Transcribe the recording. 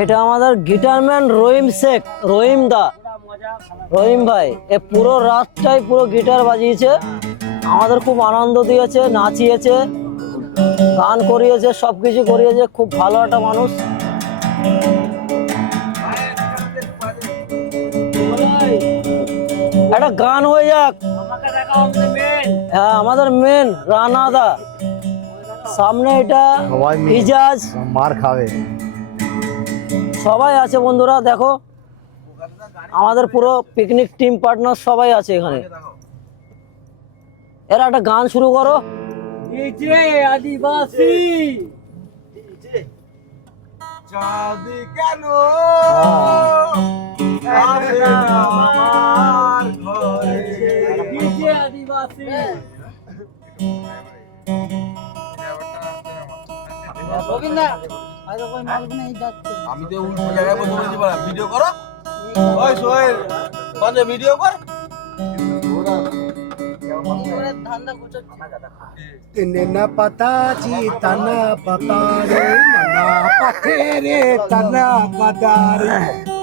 এটা আমাদের গিটারম্যান রহিম শেখ, রহিম ভাই এ পুরো রাতটাই পুরো গিটার বাজিয়েছে, আমাদের খুব আনন্দ দিয়েছে, নাচিয়েছে, গান করিয়েছে, সবকিছু করিয়েছে। খুব ভালো একটা মানুষ। একটা গান হয়ে যাক। হ্যাঁ, আমাদের মেন রানাদা, সামনে এটা ইজাজ, মার খাবে সবাই আছে বন্ধুরা। দেখো আমাদের পুরো পিকনিক টিম পার্টনার সবাই আছে এখানে। এরা একটা গান শুরু করো। আদিবাসী চাঁদি কেন আদিবাসী আমি তো উল্টো জায়গায় বসে বলছি ভিডিও করো। ওই সোহেল বাজে ভিডিও কর। तिन्हें न पता जी तना पता रे ना पथे रे तना पता रे